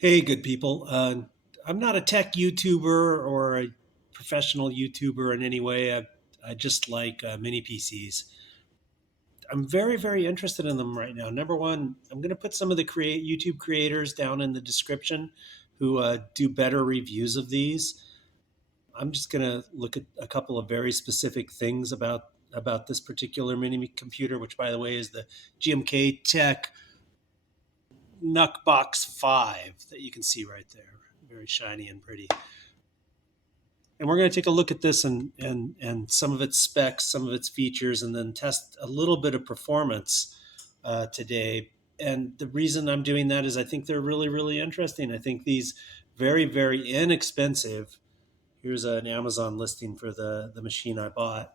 Hey, good people. I'm not a tech YouTuber or a professional YouTuber in any way. I just like mini PCs. I'm very, very interested in them right now. Number one, I'm going to put some of the YouTube creators down in the description who do better reviews of these. I'm just going to look at a couple of very specific things about this particular mini computer, which, by the way, is the GMKtec NucBox5 that you can see right there. Very shiny and pretty. And we're going to take a look at this and some of its specs, some of its features, and then test a little bit of performance today. And the reason I'm doing that is I think they're really, really interesting. I think these very, very inexpensive. Here's an Amazon listing for the machine I bought.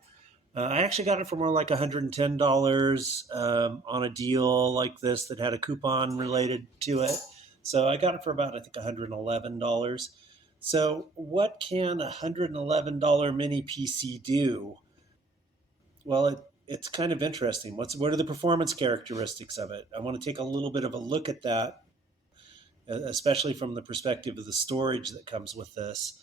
I actually got it for more like $110 on a deal like this that had a coupon related to it. So I got it for about, I think, $111. So what can a $111 mini PC do? Well, it's kind of interesting. What are the performance characteristics of it? I want to take a little bit of a look at that, especially from the perspective of the storage that comes with this.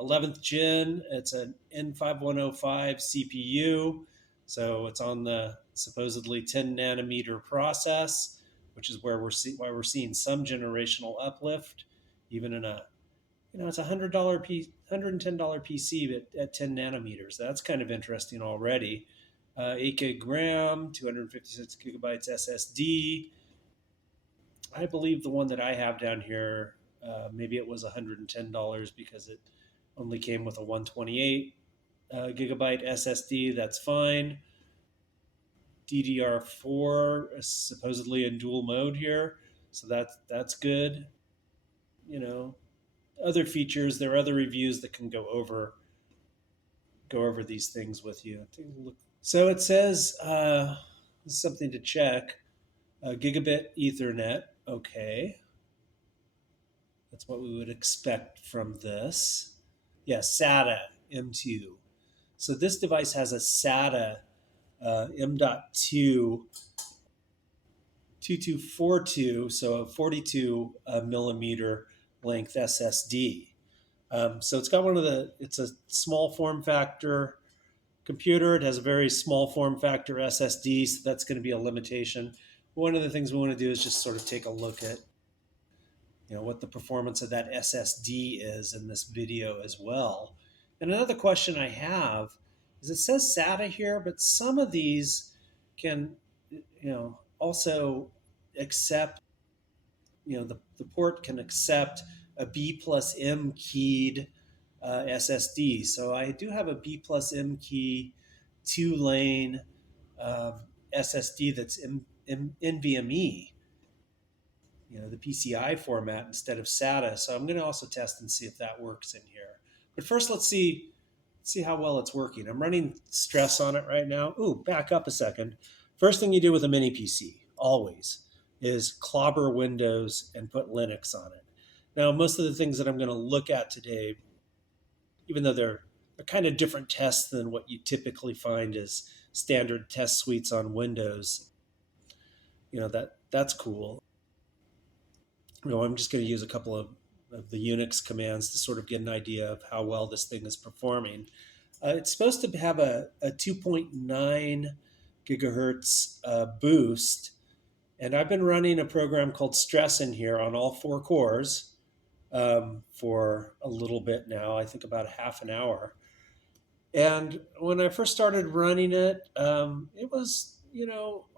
11th gen, it's an N5105 CPU. So it's on the supposedly 10 nanometer process, which is why we're seeing some generational uplift, even in it's a $110 PC at 10 nanometers. That's kind of interesting already. 8 gig RAM, 256 gigabytes SSD. I believe the one that I have down here, maybe it was $110 because it only came with a 128 gigabyte SSD. That's fine. DDR4 is supposedly in dual mode here, so that's good. Other features. There are other reviews that can go over these things with you. So it says something to check. Gigabit Ethernet. Okay, that's what we would expect from this. Yeah, SATA M2. So this device has a SATA M.2 2242, so a 42 millimeter length SSD. So it's got it's a small form factor computer. It has a very small form factor SSD, so that's going to be a limitation. One of the things we want to do is just sort of take a look at what the performance of that SSD is in this video as well. And another question I have is it says SATA here, but some of these can also accept, the port can accept a B plus M keyed SSD. So I do have a B plus M key 2-lane SSD that's NVMe, the PCI format instead of SATA. So I'm going to also test and see if that works in here. But first, let's see how well it's working. I'm running stress on it right now. Ooh, back up a second. First thing you do with a mini PC, always, is clobber Windows and put Linux on it. Now, most of the things that I'm going to look at today, even though they're kind of different tests than what you typically find as standard test suites on Windows, that's cool. I'm just going to use a couple of the Unix commands to sort of get an idea of how well this thing is performing. It's supposed to have a 2.9 gigahertz boost, and I've been running a program called Stress in here on all 4 cores for a little bit now, I think about half an hour. And when I first started running it, it was,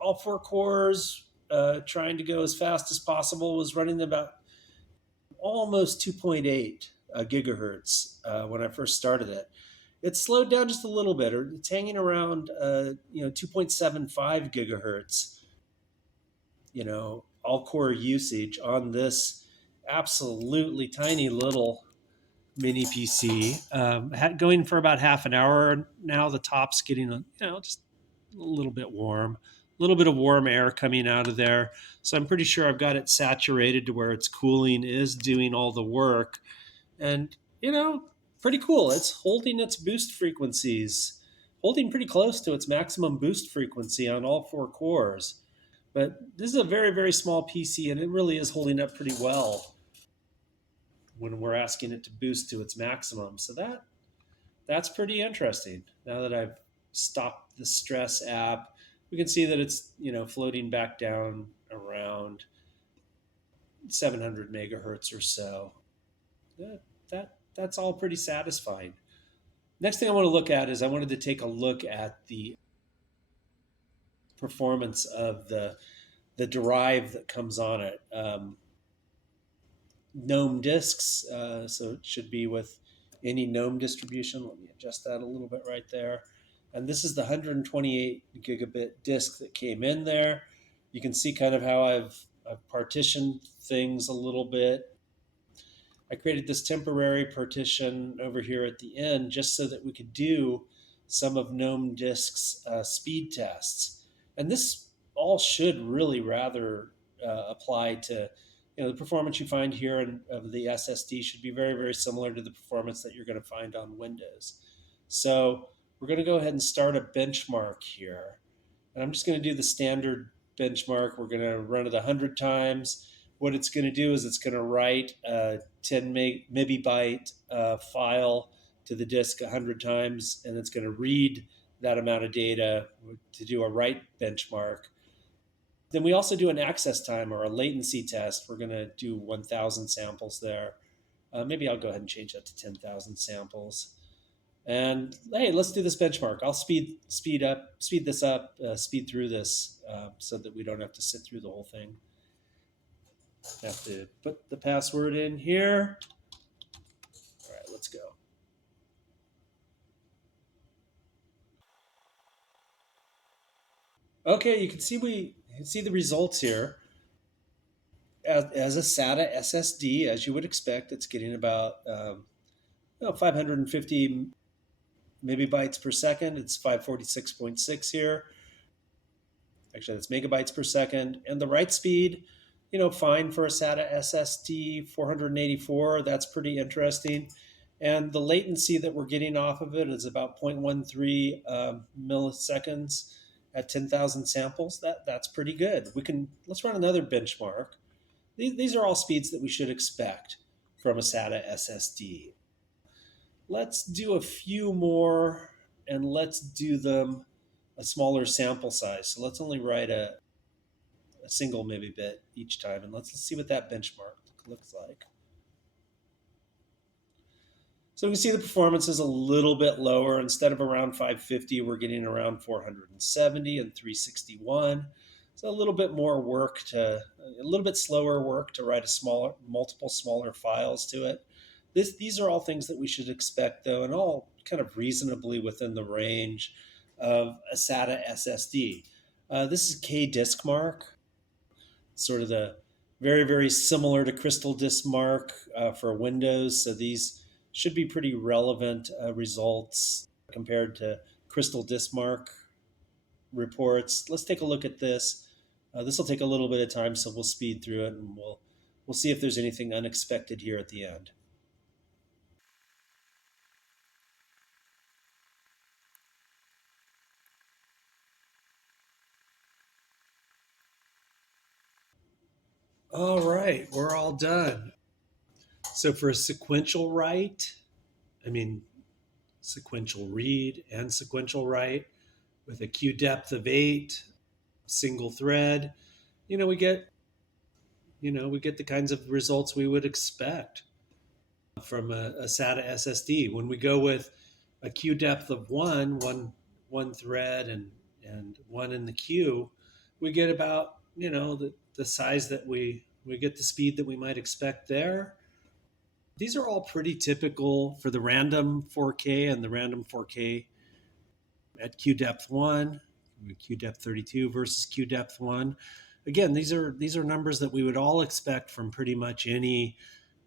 all 4 cores, trying to go as fast as possible, was running about almost 2.8 gigahertz when I first started it. It slowed down just a little bit, or it's hanging around 2.75 gigahertz. All core usage on this absolutely tiny little mini PC, going for about half an hour now. The top's getting just a little bit warm, a little bit of warm air coming out of there. So I'm pretty sure I've got it saturated to where its cooling is doing all the work. And, pretty cool. It's holding its boost frequencies, holding pretty close to its maximum boost frequency on all 4 cores. But this is a very, very small PC, and it really is holding up pretty well when we're asking it to boost to its maximum. So that's pretty interesting. Now that I've stopped the stress app, we can see that it's floating back down around 700 megahertz or so. That's all pretty satisfying. Next thing I want to look at is I wanted to take a look at the performance of the drive that comes on it. GNOME disks, so it should be with any GNOME distribution. Let me adjust that a little bit right there. And this is the 128 gigabit disk that came in there. You can see kind of how I've partitioned things a little bit. I created this temporary partition over here at the end just so that we could do some of GNOME disk's speed tests. And this all should really rather apply to the performance you find here of the SSD should be very, very similar to the performance that you're going to find on Windows. So we're going to go ahead and start a benchmark here. And I'm just going to do the standard benchmark. We're going to run it 100 times. What it's going to do is it's going to write a 10 megabyte file to the disk 100 times, and it's going to read that amount of data to do a write benchmark. Then we also do an access time or a latency test. We're going to do 1,000 samples there. Maybe I'll go ahead and change that to 10,000 samples. And hey, let's do this benchmark. I'll speed this up, speed through this so that we don't have to sit through the whole thing. Have to put the password in here. All right, let's go. Okay, you can see the results here. As a SATA SSD, as you would expect, it's getting about 550 megabytes per second. It's 546.6 here. Actually, that's megabytes per second. And the write speed, fine for a SATA SSD, 484. That's pretty interesting. And the latency that we're getting off of it is about 0.13 milliseconds at 10,000 samples. That's pretty good. Let's run another benchmark. These are all speeds that we should expect from a SATA SSD. Let's do a few more, and let's do them a smaller sample size. So let's only write a single megabit each time, and let's see what that benchmark looks like. So we can see the performance is a little bit lower. Instead of around 550, we're getting around 470 and 361. So a little bit more work a little bit slower work to write multiple smaller files to it. These are all things that we should expect, though, and all kind of reasonably within the range of a SATA SSD. This is KDiskMark, sort of the very, very similar to Crystal Diskmark for Windows. So these should be pretty relevant results compared to Crystal Diskmark reports. Let's take a look at this. This will take a little bit of time, so we'll speed through it, and we'll see if there's anything unexpected here at the end. All right, we're all done. So for a sequential write, sequential read and sequential write with a queue depth of 8, single thread, we get the kinds of results we would expect from a SATA SSD. When we go with a queue depth of one thread and one in the queue, we get about the size that we get the speed that we might expect there. These are all pretty typical for the random 4K and the random 4K at queue depth 1, queue depth 32 versus queue depth 1. Again, these are numbers that we would all expect from pretty much any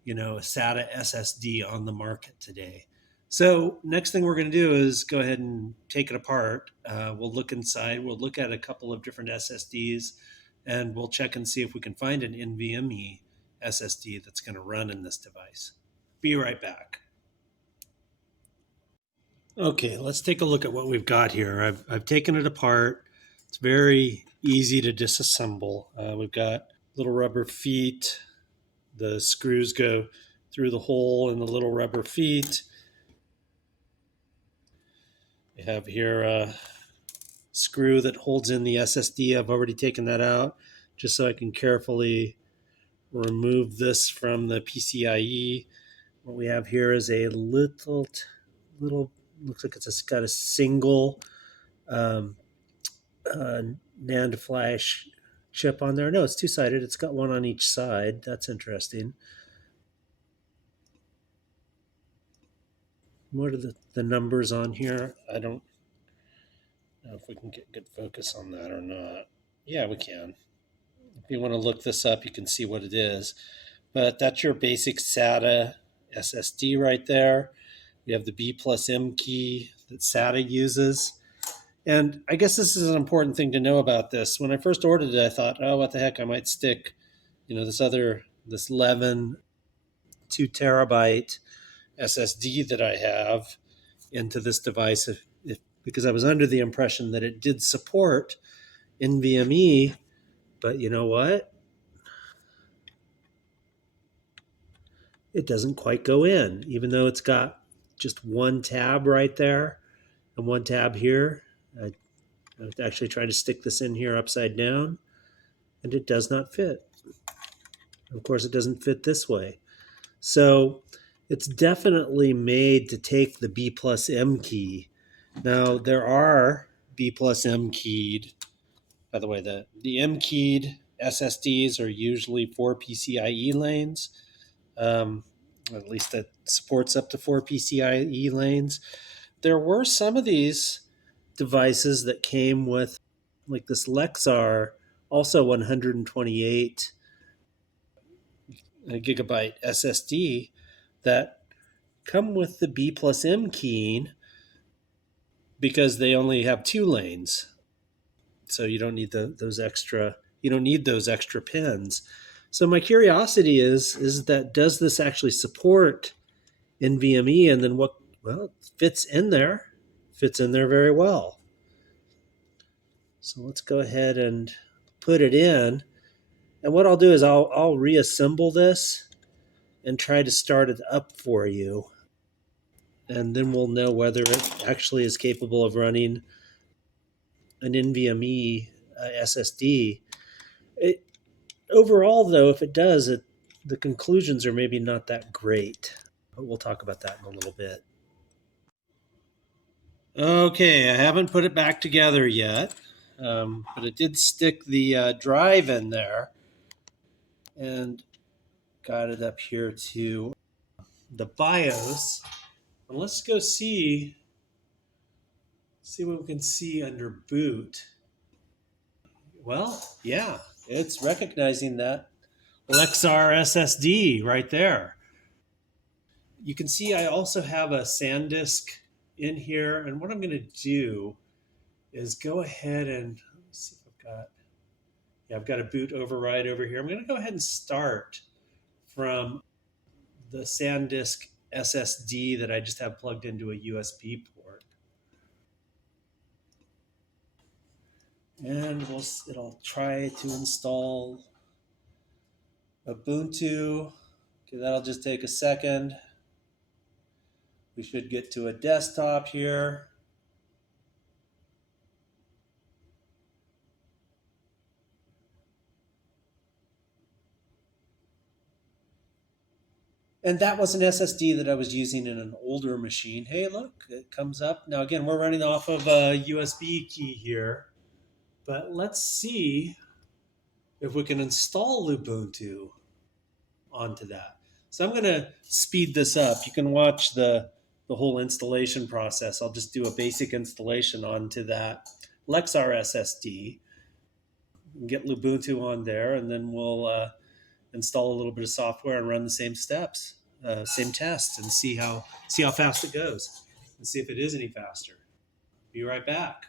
SATA SSD on the market today. So next thing we're going to do is go ahead and take it apart. We'll look inside. We'll look at a couple of different SSDs, and we'll check and see if we can find an NVMe SSD that's going to run in this device. Be right back. Okay, let's take a look at what we've got here. I've taken it apart. It's very easy to disassemble. We've got little rubber feet. The screws go through the hole in the little rubber feet. We have here a screw that holds in the SSD. I've already taken that out just so I can carefully remove this from the PCIe. What we have here is a little, looks like it's got a single um, NAND flash chip on there. No, it's two-sided. It's got one on each side. That's interesting. What are the numbers on here? I don't know if we can get good focus on that or not. Yeah, we can. If you want to look this up, you can see what it is. But that's your basic SATA SSD right there. We have the B plus M key that SATA uses. And I guess this is an important thing to know about this. When I first ordered it, I thought, oh, what the heck? I might stick, this 11 2 terabyte SSD that I have into this device because I was under the impression that it did support NVMe. But you know what? It doesn't quite go in, even though it's got just one tab right there and one tab here. I'm actually trying to stick this in here upside down, and it does not fit. Of course, it doesn't fit this way. So it's definitely made to take the B plus M key. Now, there are B plus M keyed. By the way, the M keyed SSDs are usually 4 PCIe lanes. At least that supports up to 4 PCIe lanes. There were some of these devices that came with, like this Lexar, also 128 gigabyte SSD that come with the B plus M keying because they only have 2 lanes. So you don't need those extra pins. So my curiosity is that does this actually support NVMe, and then what? Well, it fits in there very well. So let's go ahead and put it in. And what I'll do is I'll reassemble this and try to start it up for you. And then we'll know whether it actually is capable of running an NVMe SSD. Overall, though, if it does, the conclusions are maybe not that great. But we'll talk about that in a little bit. Okay, I haven't put it back together yet, but it did stick the drive in there and got it up here to the BIOS. And let's go see what we can see under boot. Well, yeah, it's recognizing that Lexar SSD right there. You can see I also have a SanDisk in here, and what I'm going to do is go ahead and let me see if I've got a boot override over here. I'm going to go ahead and start from the SanDisk SSD that I just have plugged into a USB port. And it'll try to install Ubuntu. Okay, that'll just take a second. We should get to a desktop here. And that was an SSD that I was using in an older machine. Hey, look, it comes up. Now, again, we're running off of a USB key here. But let's see if we can install Ubuntu onto that. So I'm going to speed this up. You can watch the whole installation process. I'll just do a basic installation onto that Lexar SSD, get Ubuntu on there, and then we'll install a little bit of software and run the same steps, same tests, and see how fast it goes, and see if it is any faster. Be right back.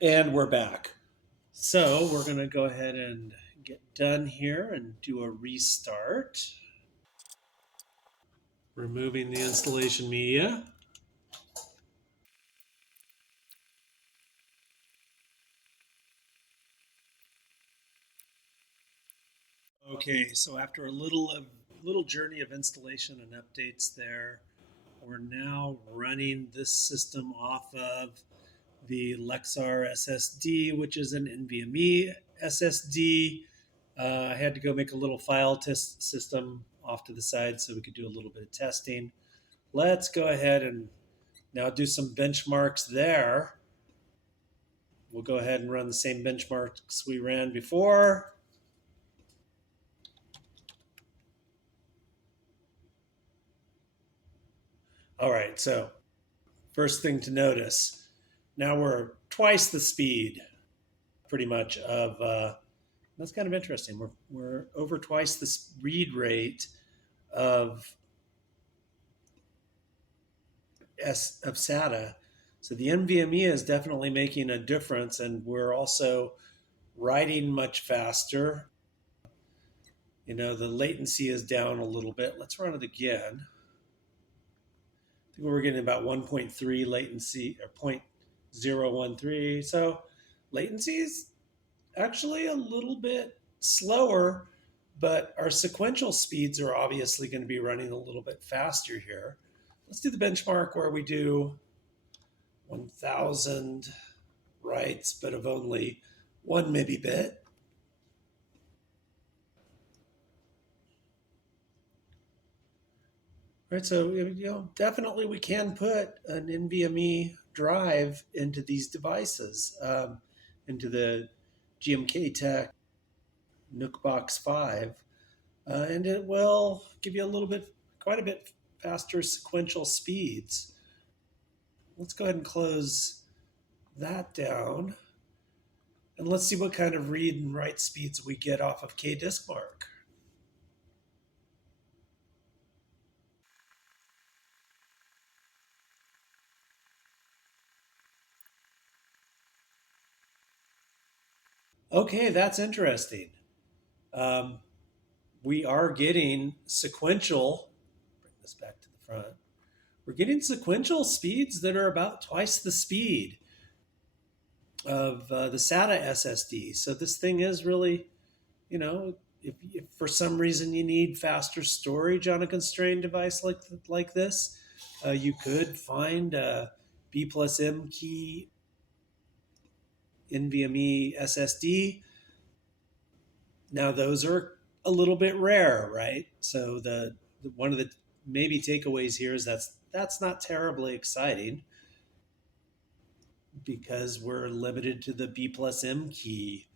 And we're back. So we're going to go ahead and get done here and do a restart. Removing the installation media. Okay, so after a little journey of installation and updates there, we're now running this system off of the Lexar SSD, which is an NVMe SSD. I had to go make a little file test system off to the side so we could do a little bit of testing. Let's go ahead and now do some benchmarks there. We'll go ahead and run the same benchmarks we ran before. All right, so first thing to notice, now we're twice the speed, pretty much, of, that's kind of interesting. We're over twice the read rate of SATA. So the NVMe is definitely making a difference, and we're also writing much faster. You know, the latency is down a little bit. Let's run it again. I think we're getting about 1.3 latency, or 0.013. So latency is actually a little bit slower, but our sequential speeds are obviously going to be running a little bit faster here. Let's do the benchmark where we do 1,000 writes, but of only 1 megabit. Right, so definitely we can put an NVMe drive into these devices, into the GMKtec NucBox5, and it will give you quite a bit faster sequential speeds. Let's go ahead and close that down, and let's see what kind of read and write speeds we get off of KDiskMark. Okay, that's interesting. We are getting sequential, bring this back to the front, we're getting sequential speeds that are about twice the speed of the SATA SSD. So this thing is really, if for some reason you need faster storage on a constrained device like this, you could find a B plus M key NVMe SSD. Now those are a little bit rare, right? So one of the maybe takeaways here is that's not terribly exciting because we're limited to the B plus M key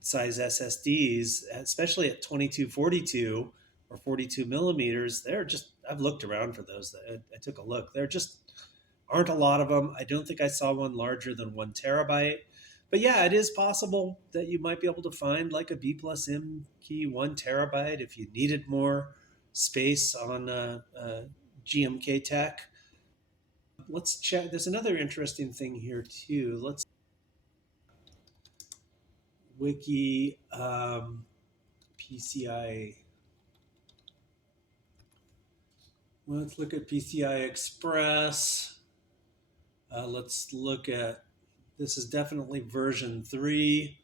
size SSDs, especially at 2242 or 42 millimeters. I've looked around for those. I took a look. There just aren't a lot of them. I don't think I saw one larger than 1 terabyte. But yeah, it is possible that you might be able to find like a B plus M key 1 terabyte if you needed more space on GMKtec. Let's check. There's another interesting thing here too. Let's wiki PCI. Let's look at PCI Express. Let's look at, this is definitely version 3.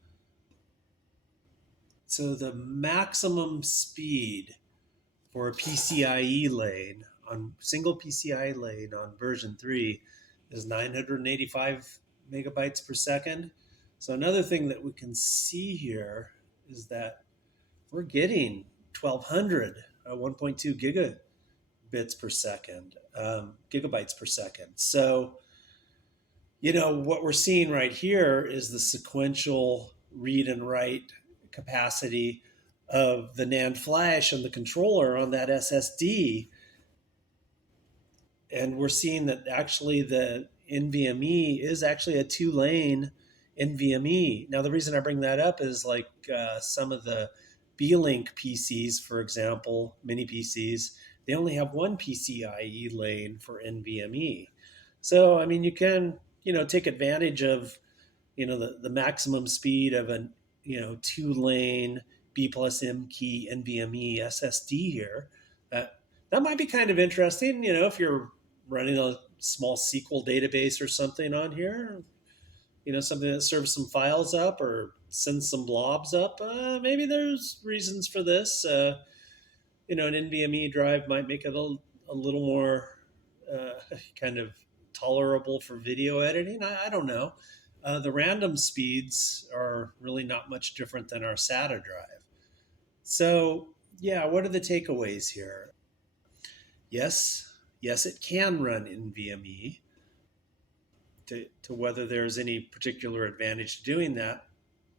So the maximum speed for a PCIe lane, on single PCIe lane on version 3, is 985 megabytes per second. So another thing that we can see here is that we're getting 1200, 1.2 gigabits per second, gigabytes per second. So, what we're seeing right here is the sequential read and write capacity of the NAND flash and the controller on that SSD. And we're seeing that actually the NVMe is actually a 2-lane NVMe. Now, the reason I bring that up is like some of the B-Link PCs, for example, mini PCs, they only have 1 PCIe lane for NVMe. So, I mean, you can, take advantage of, the maximum speed of a, 2-lane B plus M key NVMe SSD here. That might be kind of interesting, if you're running a small SQL database or something on here, something that serves some files up or send some blobs up. Maybe there's reasons for this. An NVMe drive might make it a little more kind of tolerable for video editing. I don't know. The random speeds are really not much different than our SATA drive. So, yeah, what are the takeaways here? Yes, it can run NVMe. To whether there's any particular advantage to doing that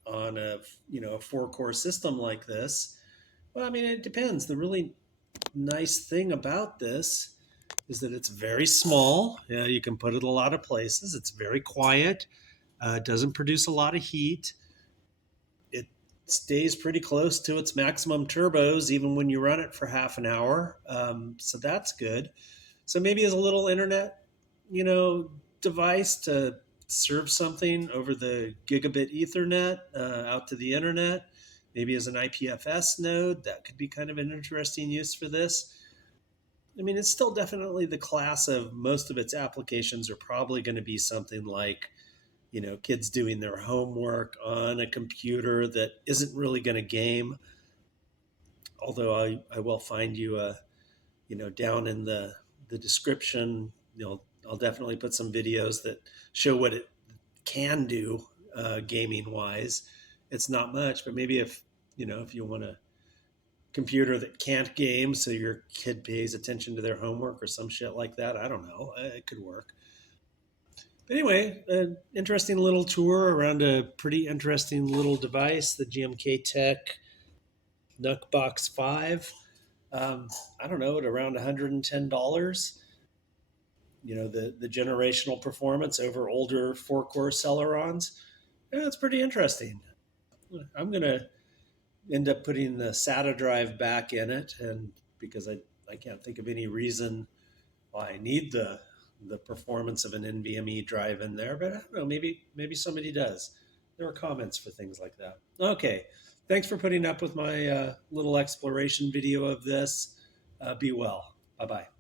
on a 4-core system like this, well, I mean, it depends. The really nice thing about this is that it's very small. Yeah, you can put it a lot of places. It's very quiet. Doesn't produce a lot of heat. It stays pretty close to its maximum turbos even when you run it for half an hour. So that's good. So maybe as a little internet, device to serve something over the gigabit Ethernet out to the internet, maybe as an IPFS node, that could be kind of an interesting use for this. I mean, it's still definitely the class of most of its applications are probably going to be something like, kids doing their homework on a computer that isn't really going to game. Although I will find you down in the description, I'll definitely put some videos that show what it can do gaming wise. It's not much, but maybe if you want a computer that can't game so your kid pays attention to their homework or some shit like that, I don't know, it could work. But anyway, an interesting little tour around a pretty interesting little device, the GMKtec NucBox5. I don't know, at around $110. The generational performance over older 4-core Celerons. Yeah, it's pretty interesting. I'm going to end up putting the SATA drive back in it, and because I can't think of any reason why I need the performance of an NVMe drive in there, but I don't know, maybe somebody does. There are comments for things like that. Okay, thanks for putting up with my little exploration video of this. Be well. Bye-bye.